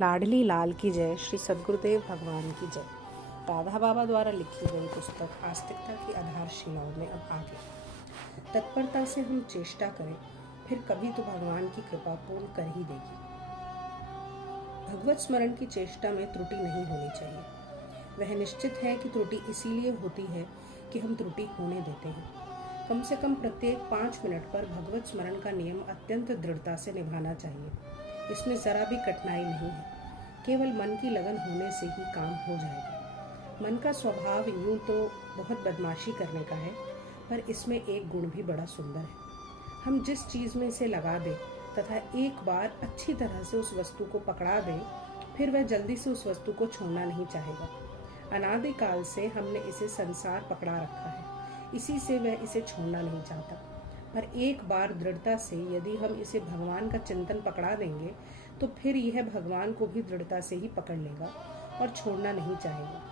लाडली लाल की जय। श्री सद्गुरुदेव भगवान की जय। राधा बाबा द्वारा लिखी गई पुस्तक आस्तिकता की आधारशिलाओं में अब आगे। तत्परता से हम चेष्टा करें, फिर कभी तो भगवान की कृपा पूर्ण कर ही देगी। भगवत स्मरण की चेष्टा में त्रुटि नहीं होनी चाहिए। वह निश्चित है कि त्रुटि इसीलिए होती है कि हम त्रुटि होने देते हैं। कम से कम प्रत्येक 5 मिनट पर भगवत स्मरण का नियम अत्यंत दृढ़ता से निभाना चाहिए। इसमें जरा भी कठिनाई नहीं है, केवल मन की लगन होने से ही काम हो जाएगा। मन का स्वभाव यूं तो बहुत बदमाशी करने का है, पर इसमें एक गुण भी बड़ा सुंदर है। हम जिस चीज़ में इसे लगा दें तथा एक बार अच्छी तरह से उस वस्तु को पकड़ा दें, फिर वह जल्दी से उस वस्तु को छोड़ना नहीं चाहेगा। अनादिकाल से हमने इसे संसार पकड़ा रखा है, इसी से वह इसे छोड़ना नहीं चाहता। पर एक बार दृढ़ता से यदि हम इसे भगवान का चिंतन पकड़ा देंगे, तो फिर यह भगवान को भी दृढ़ता से ही पकड़ लेगा और छोड़ना नहीं चाहेगा।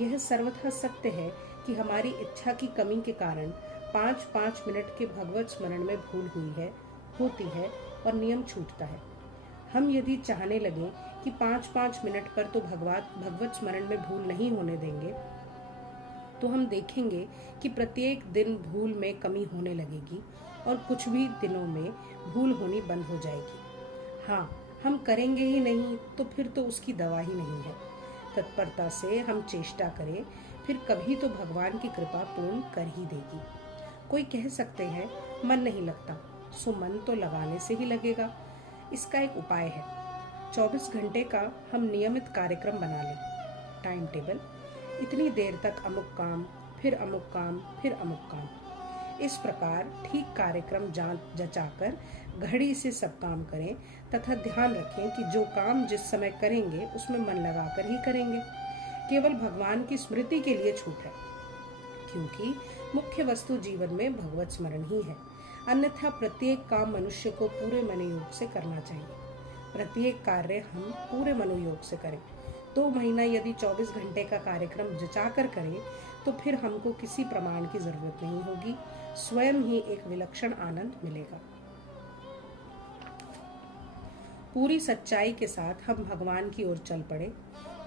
यह सर्वथा सत्य है कि हमारी इच्छा की कमी के कारण 5-5 मिनट के भगवत स्मरण में भूल होती है और नियम छूटता है। हम यदि चाहने लगे कि 5-5 मिनट पर तो भगवत स्मरण में भूल नहीं होने देंगे, तो हम देखेंगे कि प्रत्येक दिन भूल में कमी होने लगेगी और कुछ भी दिनों में भूल होनी बंद हो जाएगी। हाँ, हम करेंगे ही नहीं तो फिर तो उसकी दवा ही नहीं है। तत्परता से हम चेष्टा करें, फिर कभी तो भगवान की कृपा पूर्ण कर ही देगी। कोई कह सकते हैं मन नहीं लगता, सो मन तो लगाने से ही लगेगा। इसका एक उपाय है। 24 घंटे का हम नियमित कार्यक्रम बना लें। टाइम टेबल, इतनी देर तक अमुक काम, फिर अमुक काम, फिर अमुक काम। इस प्रकार ठीक कार्यक्रम जचाकर घड़ी से सब काम करें तथा ध्यान रखें कि जो काम जिस समय करेंगे उसमें मन लगाकर ही करेंगे। केवल भगवान की स्मृति के लिए छूट है, क्योंकि मुख्य वस्तु जीवन में भगवत स्मरण ही है। अन्यथा प्रत्येक काम मनुष्य को पूरे मनोयोग से करना चाहिए। प्रत्येक कार्य हम पूरे मनोयोग से करें। 2 महीना यदि 24 घंटे का कार्यक्रम जचाकर करें, तो फिर हमको किसी प्रमाण की जरूरत नहीं होगी, स्वयं ही एक विलक्षण आनंद मिलेगा। पूरी सच्चाई के साथ हम भगवान की ओर चल पड़े,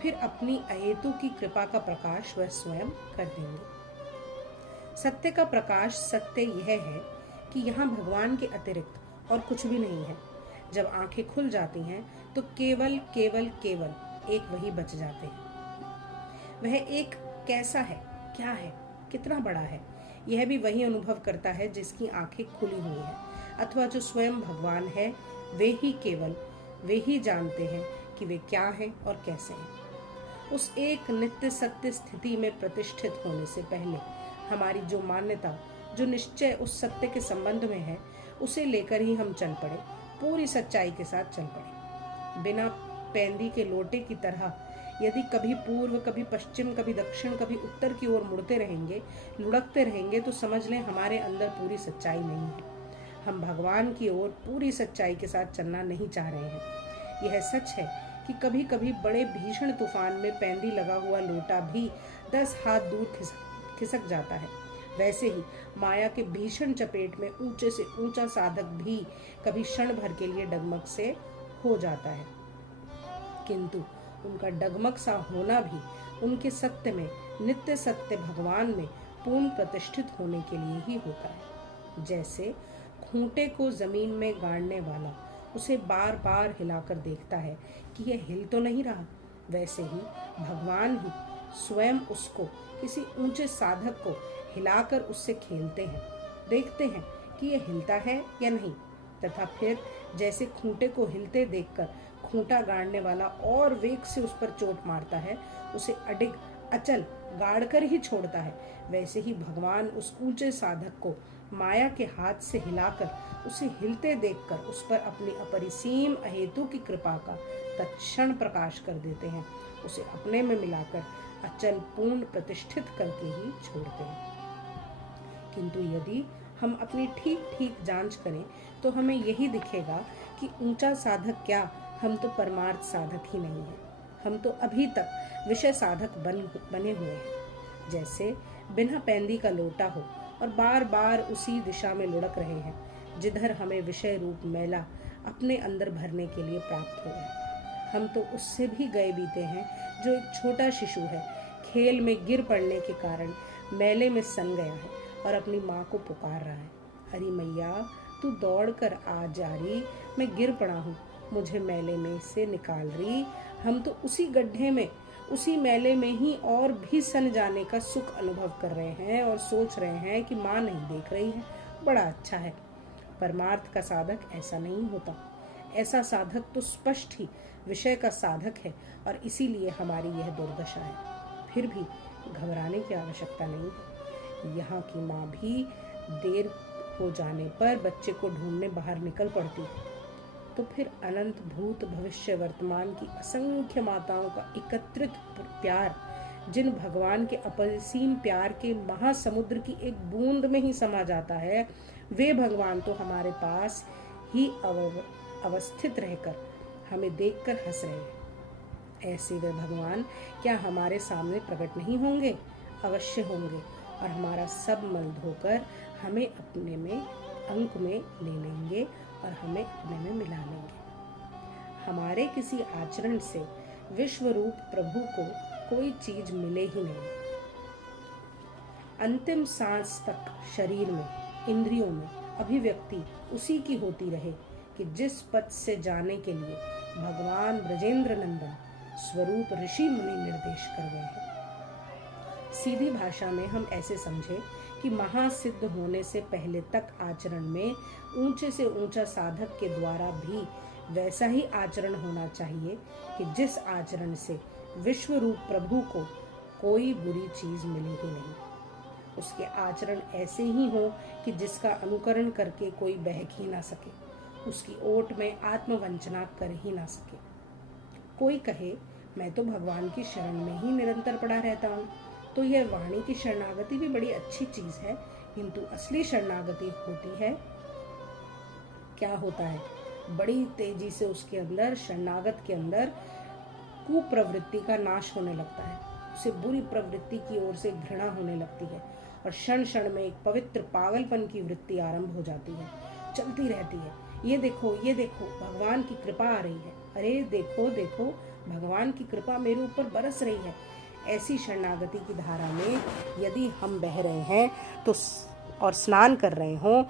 फिर अपनी अहेतु की कृपा का प्रकाश वह स्वयं कर देंगे। सत्य का प्रकाश सत्य यह है कि यहाँ भगवान के अतिरिक्त और कुछ भी नहीं है। जब आंखें खुल जाती हैं तो केवल केवल केवल एक वही बच जाते हैं। वह एक कैसा है, क्या है, कितना बड़ा है, यह भी वही अनुभव करता है जिसकी आंखें खुली हुई हैं, अथवा जो स्वयं भगवान है वे ही जानते हैं कि वे क्या हैं और कैसे हैं। उस एक नित्य सत्य स्थिति में प्रतिष्ठित होने से पहले हमारी जो मान्यता, जो निश्चय उस सत्य के संबंध में है, उसे लेकर ही हम चल पड़े, पूरी सच्चाई के साथ चल पड़े। बिना पैंदी के लोटे की तरह यदि कभी पूर्व, कभी पश्चिम, कभी दक्षिण, कभी उत्तर की ओर मुड़ते रहेंगे, लुढ़कते रहेंगे, तो समझ लें हमारे अंदर पूरी सच्चाई नहीं है। हम भगवान की ओर पूरी सच्चाई के साथ चलना नहीं चाह रहे हैं। यह सच है कि कभी कभी बड़े भीषण तूफान में पैंदी लगा हुआ लोटा भी 10 हाथ दूर खिसक जाता है। वैसे ही माया के भीषण चपेट में ऊंचे से ऊंचा साधक भी कभी क्षण भर के लिए डगमग से हो जाता है, किंतु उनका डगमग सा होना भी उनके सत्य में, नित्य सत्य भगवान में पूर्ण प्रतिष्ठित होने के लिए ही होता है। जैसे खूंटे को जमीन में गाड़ने वाला उसे बार बार हिलाकर देखता है कि यह हिल तो नहीं रहा, वैसे ही भगवान ही स्वयं उसको, किसी ऊंचे साधक को हिलाकर उससे खेलते हैं, देखते हैं कि यह हिलता है या नहीं, तथा फिर जैसे खूंटे को हिलते देखकर खूंटा गाड़ने वाला और वेग से उस पर चोट मारता है, उसे अडिग अचल गाड़कर ही छोड़ता है, वैसे ही भगवान उस ऊंचे साधक को माया के हाथ से हिलाकर, उसे हिलते देखकर उस पर अपनी अपरिसीम अहेतु की कृपा का तत्क्षण प्रकाश कर देते हैं, उसे अपने में मिलाकर अचल पूर्ण प्रतिष्ठित करके ही छोड़ते हैं। किंतु यदि हम अपनी ठीक ठीक जांच करें तो हमें यही दिखेगा कि ऊंचा साधक क्या, हम तो परमार्थ साधक ही नहीं है। हम तो अभी तक विषय साधक बने हुए हैं। जैसे बिना पैंदी का लोटा हो और बार बार उसी दिशा में लुढ़क रहे हैं जिधर हमें विषय रूप मैला अपने अंदर भरने के लिए प्राप्त हो है। हम तो उससे भी गए बीते हैं जो एक छोटा शिशु है, खेल में गिर पड़ने के कारण मेले में सन गया है और अपनी माँ को पुकार रहा है, हरी मैया तू दौड़ कर आ जा रही, मैं गिर पड़ा हूँ, मुझे मेले में से निकाल रही। हम तो उसी गड्ढे में, उसी मेले में ही और भी सन जाने का सुख अनुभव कर रहे हैं और सोच रहे हैं कि माँ नहीं देख रही है, बड़ा अच्छा है। परमार्थ का साधक ऐसा नहीं होता। ऐसा साधक तो स्पष्ट ही विषय का साधक है और इसीलिए हमारी यह दुर्दशा है। फिर भी घबराने की आवश्यकता नहीं है। यहाँ की माँ भी देर हो जाने पर बच्चे को ढूंढने बाहर निकल पड़ती है। तो फिर अनंत भूत भविष्य वर्तमान की असंख्य माताओं का एकत्रित प्यार जिन भगवान के अपरिसीम प्यार के महासमुद्र की एक बूंद में ही समा जाता है, वे भगवान तो हमारे पास ही अवस्थित रहकर हमें देखकर हंस रहे हैं। ऐसे वे भगवान क्या हमारे सामने प्रकट नहीं होंगे? अवश्य होंगे और हमारा सब मल धोकर हमें अपने में अंक में ले लेंगे और हमें अपने में मिला लेंगे। हमारे किसी आचरण से विश्व रूप प्रभु को कोई चीज मिले ही नहीं। अंतिम सांस तक शरीर में, इंद्रियों में अभिव्यक्ति उसी की होती रहे कि जिस पथ से जाने के लिए भगवान ब्रजेंद्र नंदन स्वरूप ऋषि मुनि निर्देश कर गए हैं। सीधी भाषा में हम ऐसे समझे कि महासिद्ध होने से पहले तक आचरण में ऊंचे से ऊंचा साधक के द्वारा भी वैसा ही आचरण होना चाहिए कि जिस आचरण से विश्व रूप प्रभु को कोई बुरी चीज मिले ही नहीं। उसके आचरण ऐसे ही हो कि जिसका अनुकरण करके कोई बहक ही ना सके, उसकी ओट में आत्मवंचना कर ही ना सके। कोई कहे मैं तो भगवान की शरण में ही निरंतर पड़ा रहता हूँ, तो यह वाणी की शरणागति भी बड़ी अच्छी चीज है, किंतु असली शरणागति होती है क्या होता है? बड़ी तेजी से उसके अंदर, शरणागत के अंदर कुप्रवृत्ति का नाश होने लगता है, उसे बुरी प्रवृत्ति की ओर से घृणा होने लगती है और क्षण क्षण में एक पवित्र पागलपन की वृत्ति आरंभ हो जाती है, चलती रहती है। ये देखो भगवान की कृपा आ रही है, अरे देखो देखो भगवान की कृपा मेरे ऊपर बरस रही है। ऐसी शरणागति की धारा में यदि हम बह रहे हैं तो और स्नान कर रहे हों,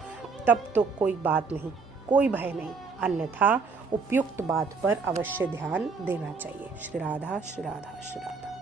तब तो कोई बात नहीं, कोई भय नहीं, अन्यथा उपयुक्त बात पर अवश्य ध्यान देना चाहिए। श्री राधा श्री राधा श्री राधा।